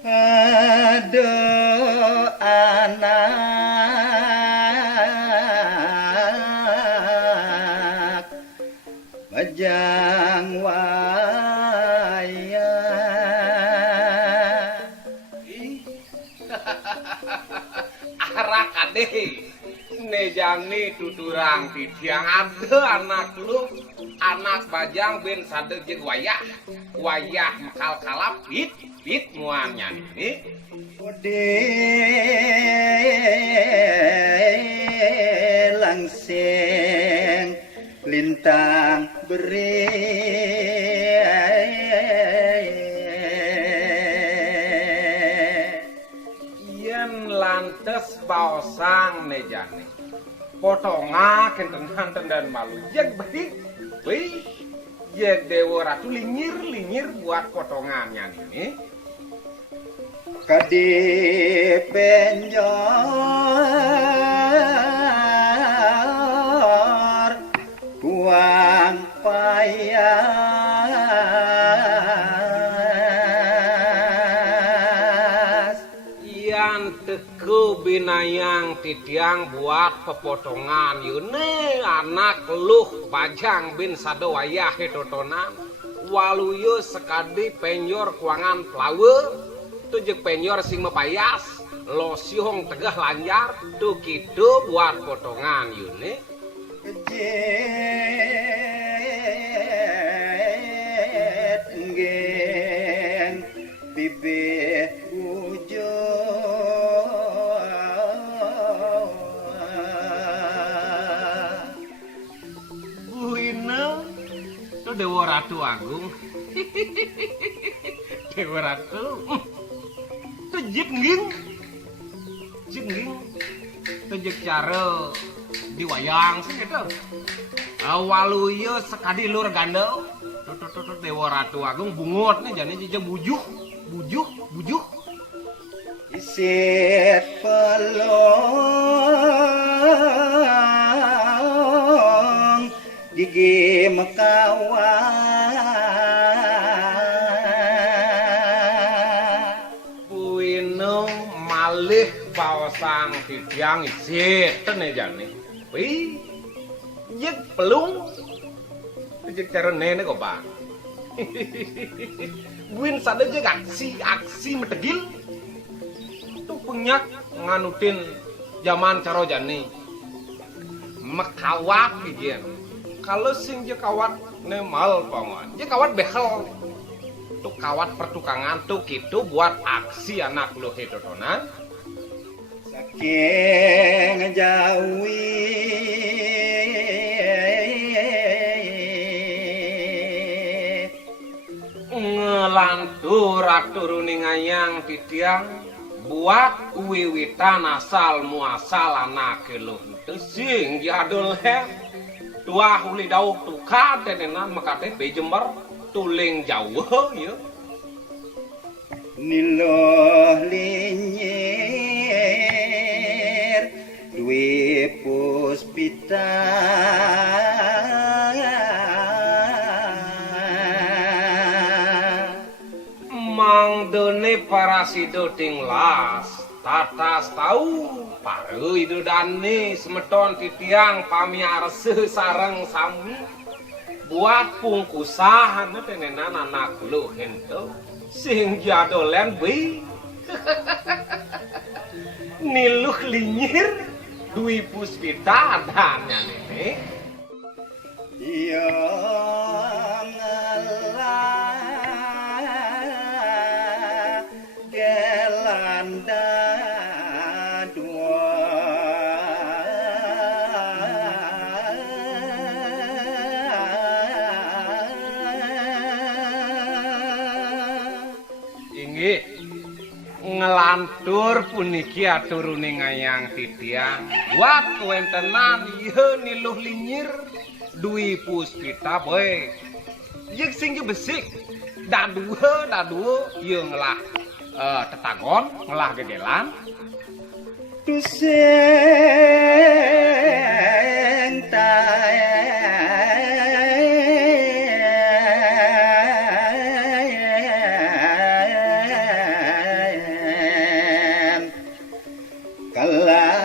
Aduh anak bajang wayah arah kadeh nejani tuturang tidiang ada anak lu anak bajang ben sadeg jeung wayah mekal kalap bit muanya nih ode langsing lintang beri yen lantes baosang nejane potonga kentenan dan malu jeg baik je dewa ratu linyir buat potongannya nih kadi penjor buang payas yang teku binayang titiang buat pepotongan yune anak luh bajang bin sado wayah totonan waluyo sekadi penyor kuangan plawe tujek penyor sing mepayas lo siong tegah lanjar tu kitu buat potongan yune jet ngeng bibir ujo buina tu dewa ratu agung dewa ratu tujek nging tujek cara diwayang sih gitu awaluyo sekadi lur gandau tuh dewa ratu agung bungut nih jane jejak bujuh isir pelong gigi mekawan malih paosang tidiang isih tene jane wi yek pelung jek cara nene kok bang buin sada jek aksi metegil tuh penyak nganutin zaman caro jane mekawat gitu kalau sing jek kawat nemal pangan jek kawat behel tuh kawat pertukangan tuh gitu buat aksi anak lo hetotonan saking jauhi ngelantur aturuning ayang titiang buat wiwitan asal muasal anak lo itu sing jadul he dua huli dauh tuka tenenan makate bejember tuling jauh ya niloh linyir dwi puspita mangdone parasido tinglas tatas tahu paru itu dani semeton titiang pamiarse sareng sami buat pungkusahan tenenan anak lu hento sing jadolen bi niluh linyir dwi puspita adanya nene iya ngalah gelanda dua lantur puniki aturune ngayang titiang buat kuentenan ieu niluh linyir Dwi Puspita boy jeung sing besik daduh ieu ngelah tetagon ngelah gedelan tuseng taen kala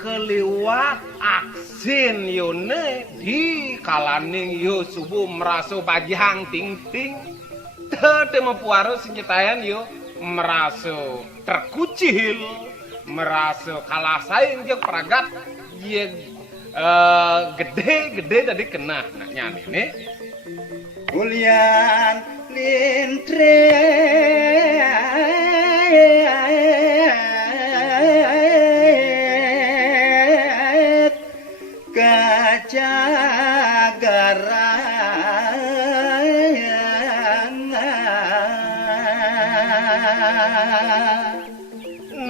keliwat aksin yone di kalaning yo subuh meraso bajang ting-ting teu mempuaro senjatayan yo meraso terkucil meraso kalah saing jeung pragat ye gede tadi kena nyane ne Ulyan lintre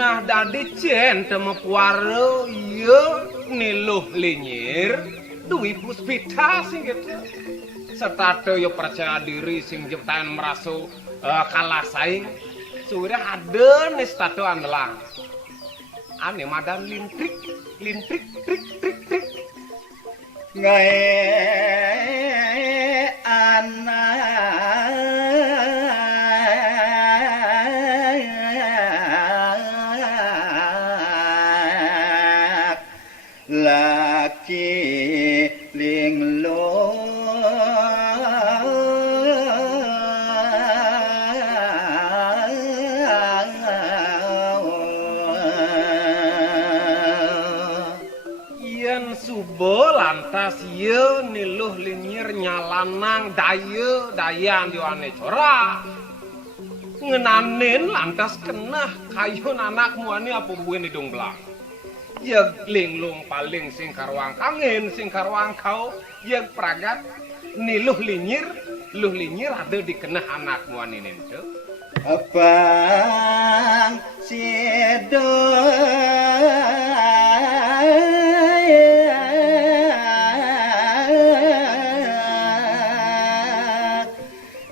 nah dadi cen teu puaro ieu niluh linyir Dwi Puspita sing kitu serta teu yo percaya diri sing jeptaen meraso kalah saing sudah hadeun nis tato andelang ane madan lintrik trik ngae anak laki linglung subo lantas ieu niluh linyir nyalanang dayan diwane cora ngenanin lantas kenah kayun anak muani apa buin hidung belang ye linglung paling sing karwang kangin sing karwang kau ye pragat niluh linyir ada dikenah anak muani nente abang siedo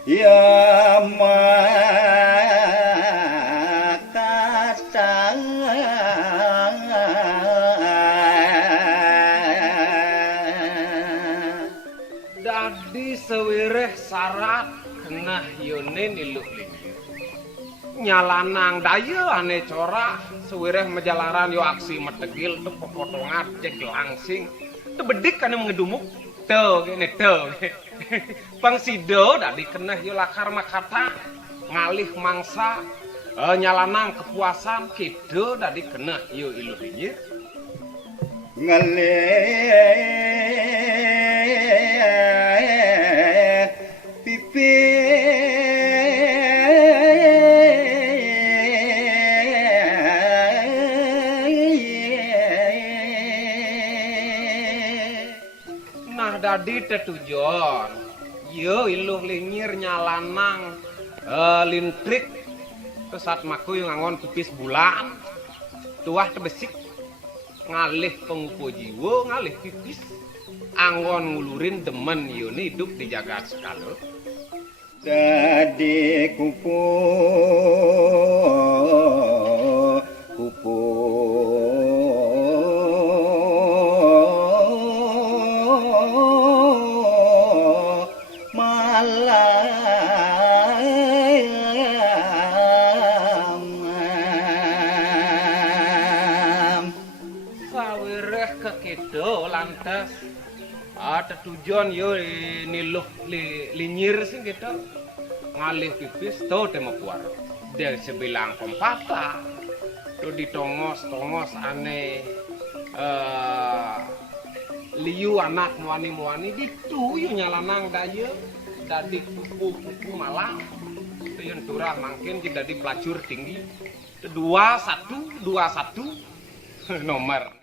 ya makatang dadi sewireh sarat kenah yone niluh linyir nyalanang daya ane cora sewireh majalaran yo aksi metegil teu popotongan jeung langsing teu bedik kana ngedumuk teu gini teu pangsido dadi keneh yo lakar makata ngalih mangsa nyalanang kepuasan kido dadi keneh yo iluh linyir ngalih pipi nah dadi tetujon yo iluh linyir nyalanang lintrik pesat maku yang ngangon pipis bulan tuah tebesik ngalih pengupo jiwa ngalih pipis anggon ngulurin demen yoni hidup di jagat sekalo dadi kupu lantas tetujon yo niluh linyir sing gitu ngalih pipis to tema puar dari sebilang pempata to ditongos ane liu anak muani ditu yo nyalanang daya dadi kupu malang yang turah makin jadi pelacur tinggi 21 nomor